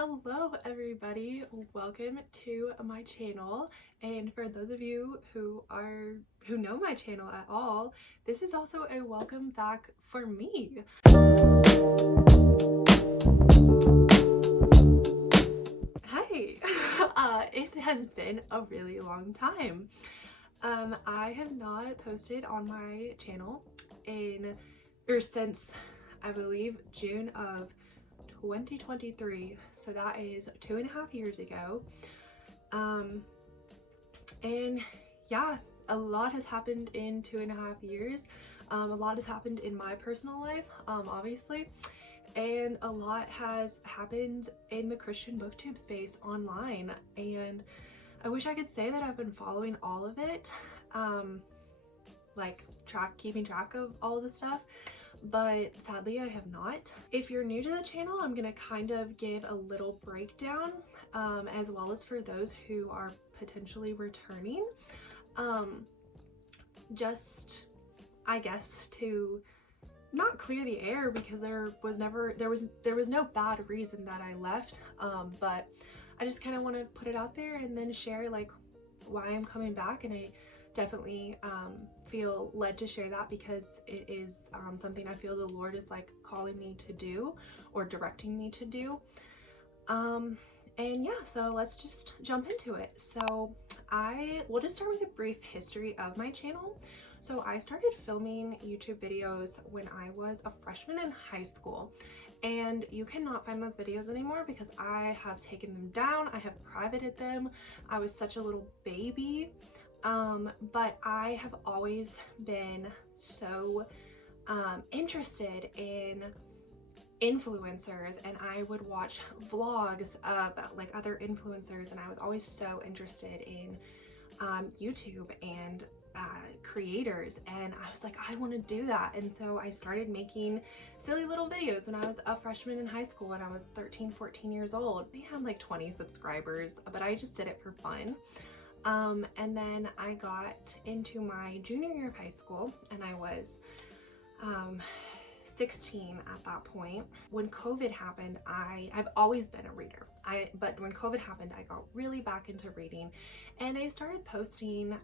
Hello everybody, welcome to my channel, and for those of you who know my channel at all, this is also a welcome back for me. Hey, it has been a really long time. I have not posted on my channel since I believe June of 2023, so that is 2.5 years ago. And yeah, a lot has happened in 2.5 years. A lot has happened in my personal life, obviously, and a lot has happened in the Christian booktube space online, and I wish I could say that I've been following all of it, keeping track of all the stuff, but sadly I have not. If you're new to the channel, I'm gonna kind of give a little breakdown, as well as for those who are potentially returning, just I guess to not clear the air, because there was no bad reason that I left, but I just kind of want to put it out there and then share like why I'm coming back, and I definitely feel led to share that because it is something I feel the Lord is like calling me to do or directing me to do. And yeah, so let's just jump into it. So we'll just start with a brief history of my channel. So I started filming YouTube videos when I was a freshman in high school, and you cannot find those videos anymore because I have taken them down. I have privated them. I was such a little baby. But I have always been so interested in influencers, and I would watch vlogs of like other influencers, and I was always so interested in YouTube and creators, and I was like, I want to do that. And so I started making silly little videos when I was a freshman in high school, when I was 13-14 years old. They had like 20 subscribers, but I just did it for fun. And then I got into my junior year of high school, and I was 16 at that point. When COVID happened, I've always been a reader. But when COVID happened, I got really back into reading, and I started posting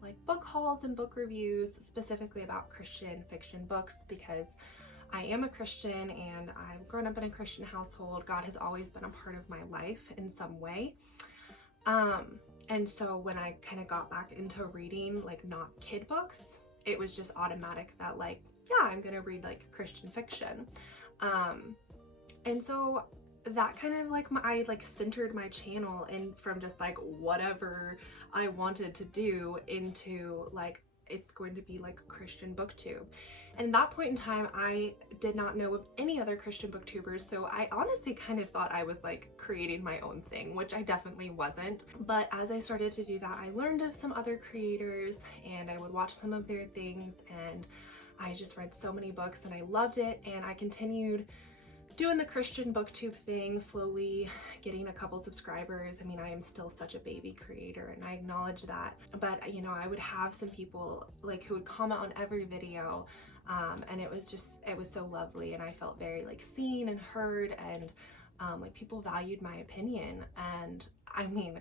like book hauls and book reviews, specifically about Christian fiction books, because I am a Christian and I've grown up in a Christian household. God has always been a part of my life in some way. And so when I kind of got back into reading like not kid books, it was just automatic that like, yeah, I'm gonna read like Christian fiction. And so that kind of like I like centered my channel and from just like whatever I wanted to do into like, it's going to be like Christian booktube. And at that point in time, I did not know of any other Christian booktubers, so I honestly kind of thought I was like creating my own thing, which I definitely wasn't. But as I started to do that, I learned of some other creators, and I would watch some of their things, and I just read so many books and I loved it, and I continued doing the Christian booktube thing, slowly getting a couple subscribers. I mean, I am still such a baby creator, and I acknowledge that, but you know, I would have some people like who would comment on every video, and it was so lovely, and I felt very like seen and heard, and like people valued my opinion. And I mean,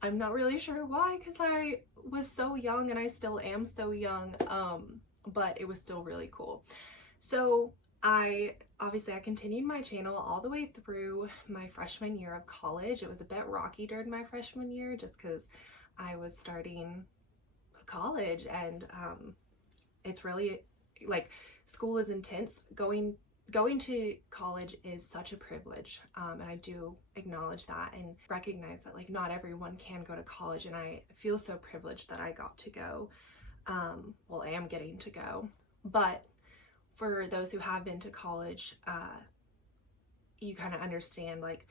I'm not really sure why, because I was so young and I still am so young, but it was still really cool. So I continued my channel all the way through my freshman year of college. It was a bit rocky during my freshman year just because I was starting college, and it's really like, school is intense. Going to college is such a privilege, and I do acknowledge that and recognize that like not everyone can go to college, and I feel so privileged that I got to go. Well, I am getting to go, but for those who have been to college, you kind of understand, like,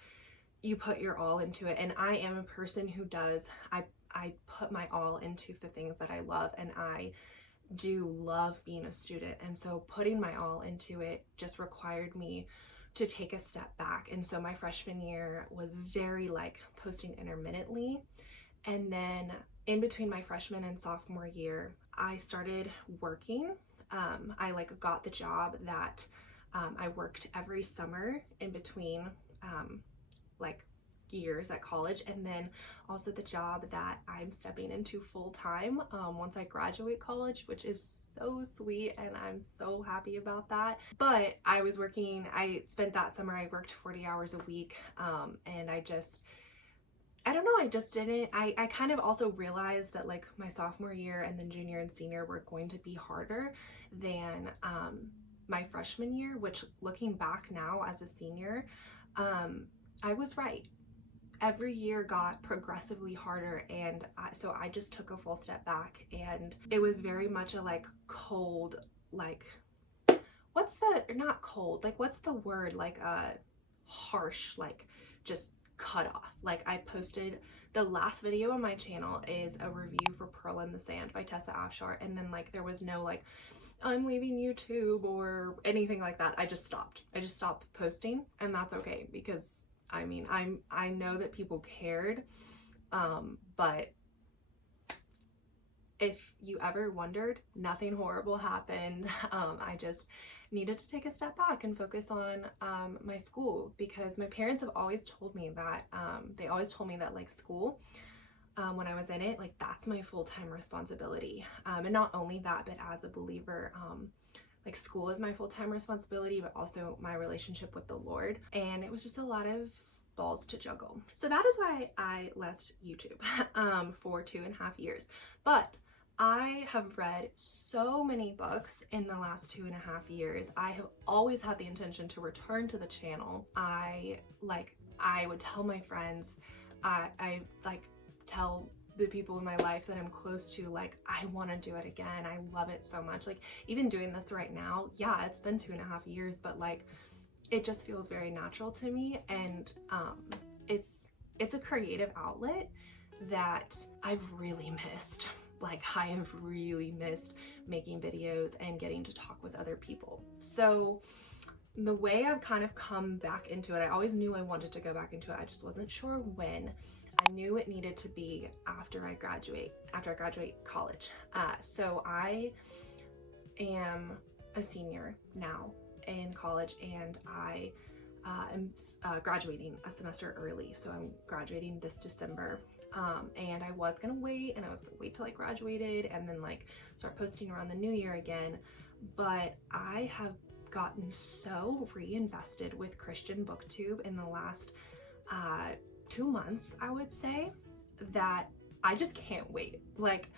you put your all into it. And I am a person who does, I put my all into the things that I love, and I do love being a student. And so putting my all into it just required me to take a step back. And so my freshman year was very like posting intermittently. And then in between my freshman and sophomore year, I started working. I like got the job that I worked every summer in between like years at college, and then also the job that I'm stepping into full time once I graduate college, which is so sweet, and I'm so happy about that. But I spent that summer, I worked 40 hours a week, and I don't know, I just didn't, I kind of also realized that like my sophomore year and then junior and senior were going to be harder than my freshman year, which looking back now as a senior, I was right. Every year got progressively harder, and so I just took a full step back, and it was very much a like cold, like not cold, like what's the word, like harsh, like just cut off. Like I posted, the last video on my channel is a review for Pearl in the Sand by Tessa Afshar, and then like there was no like I'm leaving YouTube or anything like that. I just stopped posting, and that's okay, because I mean, I know that people cared, but if you ever wondered, nothing horrible happened. I just needed to take a step back and focus on my school, because my parents have always told me that, they always told me that like school, when I was in it, like that's my full-time responsibility. And not only that, but as a believer, like school is my full-time responsibility, but also my relationship with the Lord. And it was just a lot of balls to juggle. So that is why I left YouTube for 2.5 years. But I have read so many books in the last 2.5 years. I have always had the intention to return to the channel. I would tell my friends, I tell the people in my life that I'm close to, like, I want to do it again. I love it so much. Like, even doing this right now, yeah, it's been 2.5 years, but like, it just feels very natural to me. And it's a creative outlet that I've really missed. Like, I have really missed making videos and getting to talk with other people. So the way I've kind of come back into it, I always knew I wanted to go back into it. I just wasn't sure when. I knew it needed to be after I graduate college. So I am a senior now in college, and I am graduating a semester early. So I'm graduating this December. And I was gonna wait till I graduated and then like start posting around the new year again. But I have gotten so reinvested with Christian BookTube in the last 2 months, I would say, that I just can't wait. Like,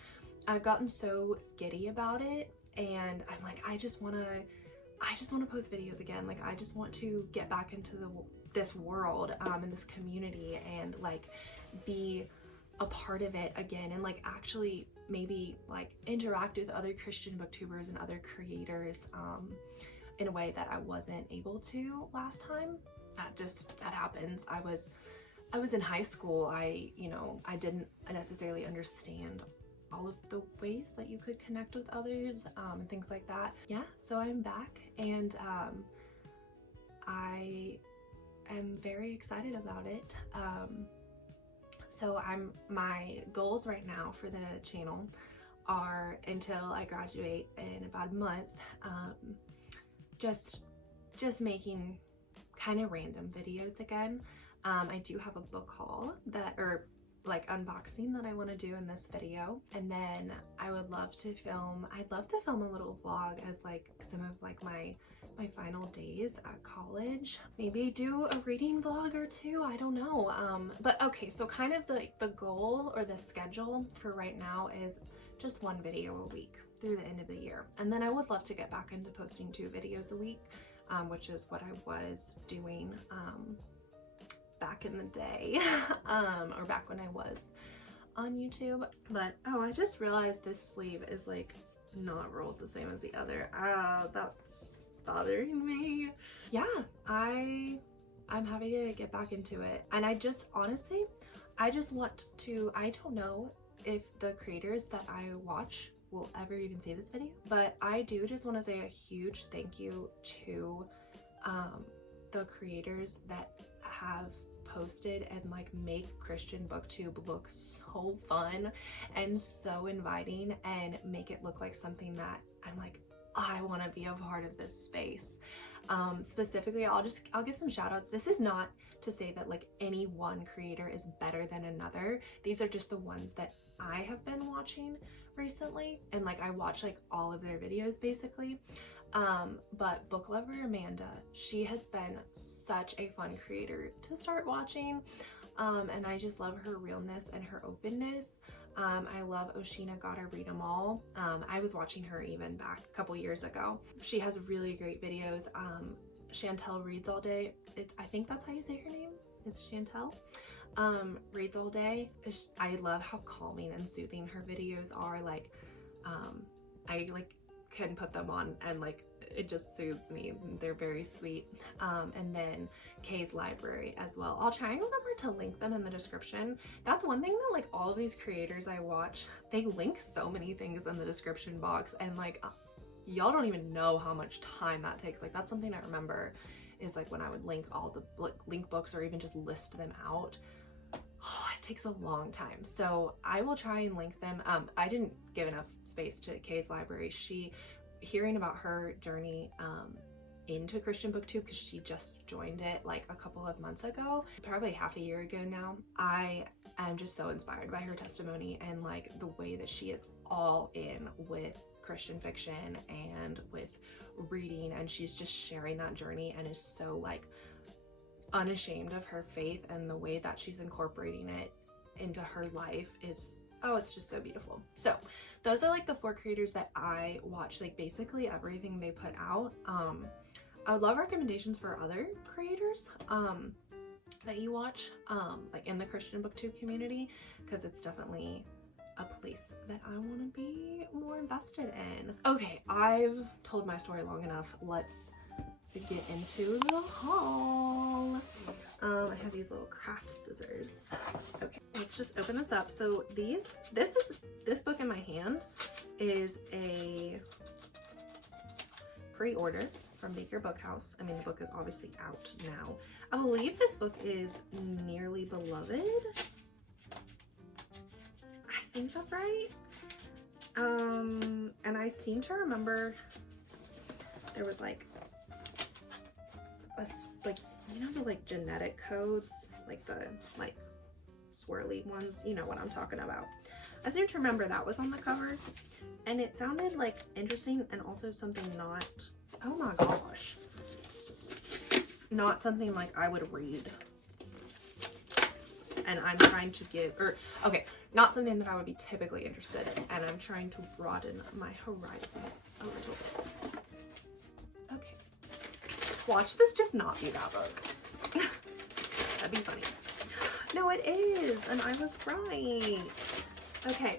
I've gotten so giddy about it, and I'm like, I just want to post videos again. Like, I just want to get back into this world and this community, and like be a part of it again, and like actually maybe like interact with other Christian booktubers and other creators in a way that I wasn't able to last time. That happens. I was in high school. I didn't necessarily understand all of the ways that you could connect with others and things like that. Yeah, so I'm back, and I am very excited about it. So my goals right now for the channel are, until I graduate in about a month, just making kind of random videos again. I do have a book haul like unboxing that I want to do in this video, and then I'd love to film a little vlog as like some of like my final days at college. Maybe do a reading vlog or two, I don't know. But okay, so kind of the goal or the schedule for right now is just 1 video a week through the end of the year, and then I would love to get back into posting 2 videos a week, which is what I was doing back in the day, or back when I was on YouTube. But oh, I just realized this sleeve is like not rolled the same as the other. That's bothering me. Yeah, I'm happy to get back into it, and I just honestly, I don't know if the creators that I watch will ever even see this video, but I do just want to say a huge thank you to the creators that have posted and like make Christian BookTube look so fun and so inviting, and make it look like something that I'm like, I want to be a part of this space. Specifically, I'll give some shout outs. This is not to say that like any one creator is better than another. These are just the ones that I have been watching recently, and like I watch like all of their videos basically. But Book Lover Amanda, she has been such a fun creator to start watching. And I just love her realness and her openness. I love Oshina Gotta Read 'Em All. I was watching her even back a couple years ago. She has really great videos. Chantel Reads All Day. I think that's how you say her name, is Chantel. Reads All Day. I love how calming and soothing her videos are. Like, I like can put them on and like it just soothes me. They're very sweet. And then Kay's Library as well. I'll try and remember to link them in the description. That's one thing that like all of these creators I watch, they link so many things in the description box, and like y'all don't even know how much time that takes. Like that's something I remember is like when I would link all the link books or even just list them out. Oh, it takes a long time. So I will try and link them. I didn't give enough space to Kay's Library. Hearing about her journey into Christian BookTube, because she just joined it like a couple of months ago, probably half a year ago now. I am just so inspired by her testimony and like the way that she is all in with Christian fiction and with reading, and she's just sharing that journey and is so like unashamed of her faith, and the way that she's incorporating it into her life is, oh, it's just so beautiful. So those are like the 4 creators that I watch, like basically everything they put out. I would love recommendations for other creators that you watch like in the Christian BookTube community, because it's definitely a place that I want to be more invested in. Okay, I've told my story long enough. Let's get into the haul. I have these little craft scissors. Okay, let's just open this up. So this book in my hand is a pre-order from Baker Bookhouse. I mean, the book is obviously out now. I believe this book is Nearly Beloved. I think that's right. And I seem to remember there was like you know, the like genetic codes, like the like swirly ones, you know what I'm talking about. I seem to remember that was on the cover, and it sounded like interesting, and also something not, oh my gosh, not something like I would read. And I'm trying to give, or okay, not something that I would be typically interested in, and I'm trying to broaden my horizons a little bit. Okay. Watch this just not be that book. That'd be funny. No, it is, and I was right. Okay,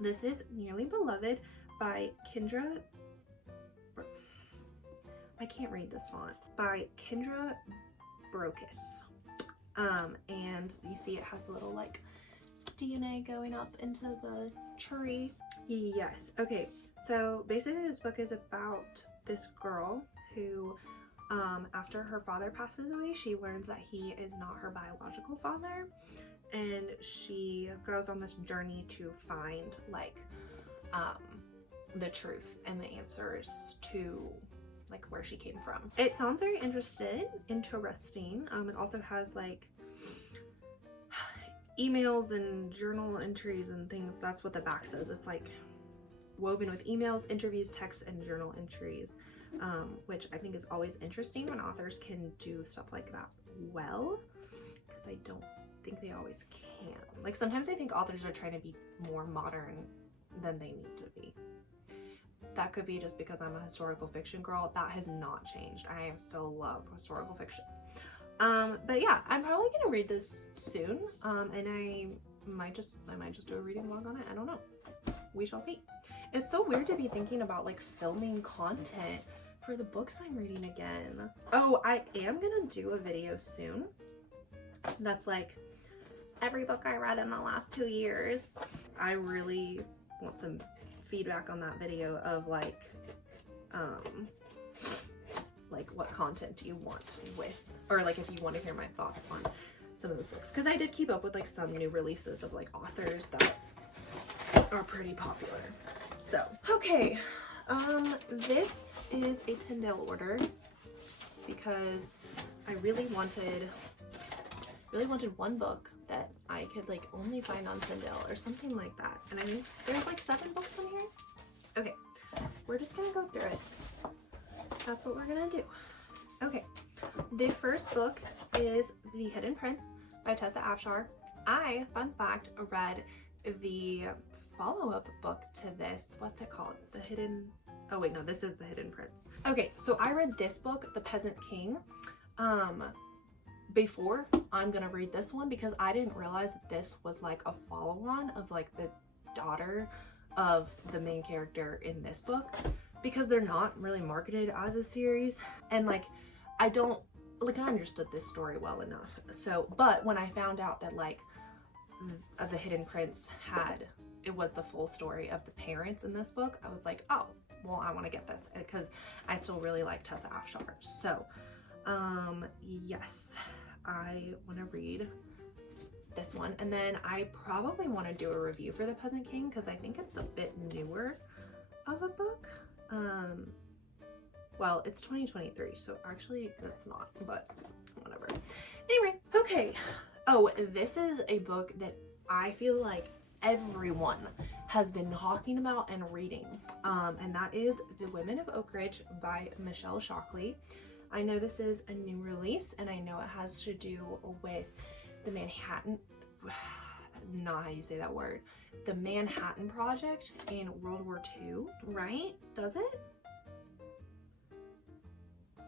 this is Nearly Beloved by Kendra. I can't read this font. By Kendra Brockus. And you see it has a little like DNA going up into the tree. Yes. Okay. So basically, this book is about this girl who, after her father passes away, she learns that he is not her biological father, and she goes on this journey to find like the truth and the answers to like where she came from. It sounds very interesting. It also has like emails and journal entries and things. That's what the back says. It's like woven with emails, interviews, texts, and journal entries, which I think is always interesting when authors can do stuff like that well, because I don't think they always can. Like sometimes I think authors are trying to be more modern than they need to be. That could be just because I'm a historical fiction girl. That has not changed. I still love historical fiction. But yeah, I'm probably gonna read this soon. And I might just do a reading vlog on it. I don't know. We shall see. It's so weird to be thinking about like filming content for the books I'm reading again. Oh, I am gonna do a video soon that's like every book I read in the last 2 years. I really want some feedback on that video of like what content do you want with, or like if you want to hear my thoughts on some of those books, because I did keep up with like some new releases of like authors that are pretty popular. So okay, this is a Tyndale order. because I really wanted one book that I could like only find on Tyndale or something like that. And I think there's like 7 books in here. Okay, we're just gonna go through it. That's what we're gonna do. Okay, the first book is The Hidden Prince by Tessa Afshar. I, fun fact, read the follow-up book to this. What's it called? The Hidden... Oh wait, no, this is The Hidden Prince. Okay, so I read this book, The Peasant King, before I'm gonna read this one because I didn't realize that this was like a follow-on of like the daughter of the main character in this book, because they're not really marketed as a series, and like I understood this story well enough. So, but when I found out that like The Hidden Prince it was the full story of the parents in this book, I was like, oh, well, I want to get this because I still really like Tessa Afshar. So, yes, I want to read this one, and then I probably want to do a review for The Peasant King because I think it's a bit newer of a book. Well, it's 2023, so actually it's not, but whatever. Anyway, okay. Oh, this is a book that I feel like everyone has been talking about and reading, and that is The Women of Oak Ridge by Michelle Shockley. I know this is a new release, and I know it has to do with the Manhattan, that is not how you say that word, the Manhattan Project in World War II, right? Does it?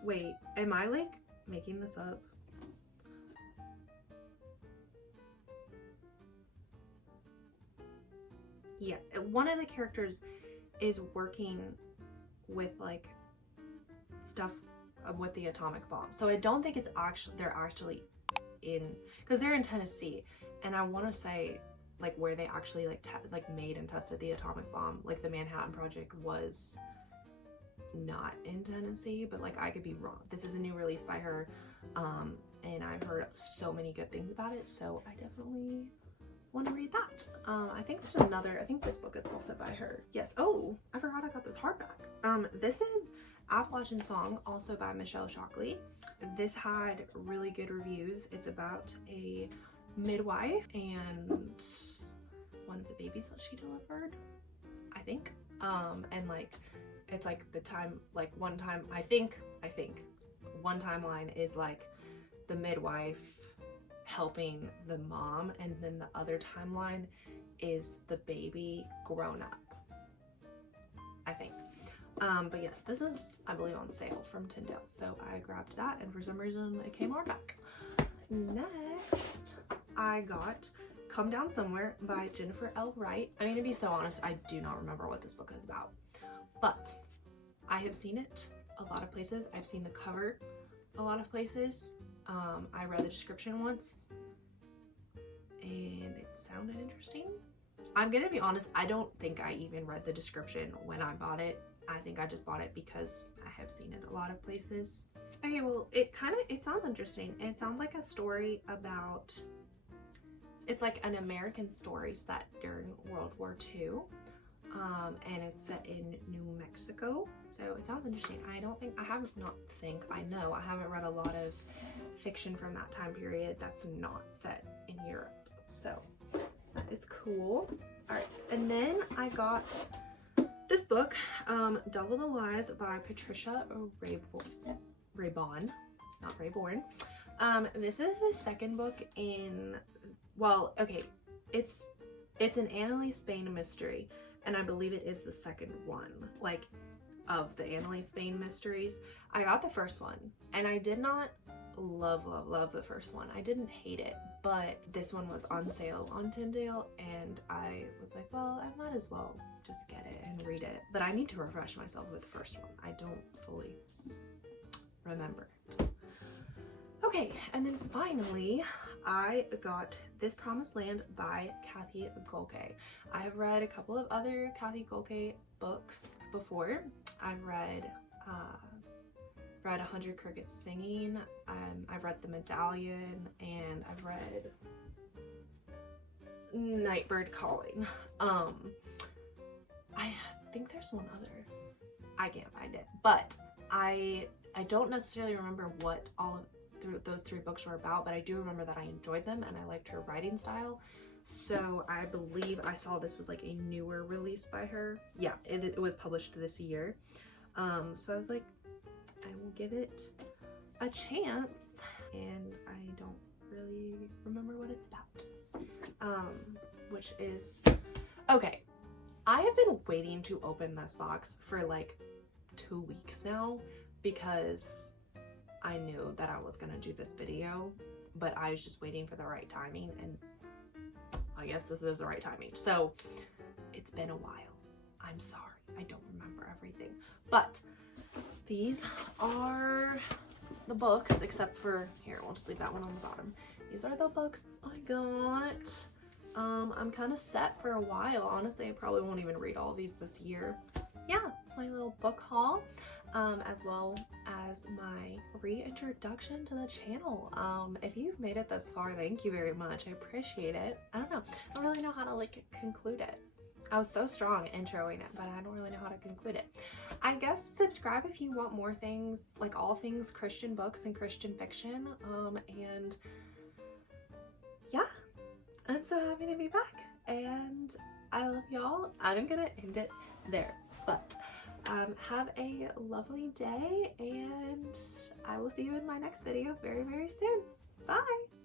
Wait, am I like making this up? Yeah, one of the characters is working with like stuff with the atomic bomb. So I don't think they're actually in, because they're in Tennessee, and I want to say like where they actually like made and tested the atomic bomb, like the Manhattan Project was not in Tennessee, but like I could be wrong. This is a new release by her, and I've heard so many good things about it, so I definitely want to read that. I think this book is also by her. Yes. Oh, I forgot I got this hardback. This is Appalachian Song, also by Michelle Shockley. This had really good reviews. It's about a midwife and one of the babies that she delivered, I think. And like it's like the time, like one time, I think one timeline is like the midwife helping the mom, and then the other timeline is the baby grown up, I think. But yes, this was, I believe, on sale from Tyndale, so I grabbed that, and for some reason it came hardback. Next, I got Come Down Somewhere by Jennifer L. Wright. I mean, to be so honest, I do not remember what this book is about, but I have seen it a lot of places. I've seen the cover a lot of places. I read the description once and it sounded interesting. I'm gonna be honest, I don't think I even read the description when I bought it. I think I just bought it because I have seen it a lot of places. Okay, well, it sounds interesting. It sounds like a story about, it's like an American story set during World War II. And it's set in New Mexico, so it sounds interesting. I haven't read a lot of fiction from that time period that's not set in Europe, so that is cool. All right, and then I got this book, Double the Lies by Patricia Raybon, not Rayborn. This is the second book in, well, okay, it's an Annalise Spain mystery, and I believe it is the second one, like, of the Annalise Spain mysteries. I got the first one, and I did not love the first one. I didn't hate it, but this one was on sale on Tyndale, and I was like, well, I might as well just get it and read it. But I need to refresh myself with the first one. I don't fully remember. Okay, and then finally, I got This Promised Land by Cathy Golke. I have read a couple of other Cathy Golke books before. I've read 100 Crickets Singing, I've read The Medallion, and I've read Nightbird Calling. I think there's one other. I can't find it, but I I don't necessarily remember what all of those 3 books were about, but I do remember that I enjoyed them and I liked her writing style. So I believe I saw this was like a newer release by her. Yeah, it was published this year. So I was like, I will give it a chance, and I don't really remember what it's about. Which is, okay, I have been waiting to open this box for like 2 weeks now because I knew that I was gonna do this video, but I was just waiting for the right timing, and I guess this is the right timing. So it's been a while. I'm sorry, I don't remember everything, but these are the books, except for, here, we'll just leave that one on the bottom. These are the books I got. I'm kind of set for a while. Honestly, I probably won't even read all these this year. Yeah, it's my little book haul, as well as my reintroduction to the channel. If you've made it this far, thank you very much. I appreciate it. I don't know. I don't really know how to like conclude it. I was so strong introing it, but I don't really know how to conclude it. I guess subscribe if you want more things, like all things Christian books and Christian fiction. And yeah, I'm so happy to be back, and I love y'all. I'm gonna end it there, but have a lovely day, and I will see you in my next video very, very soon. Bye!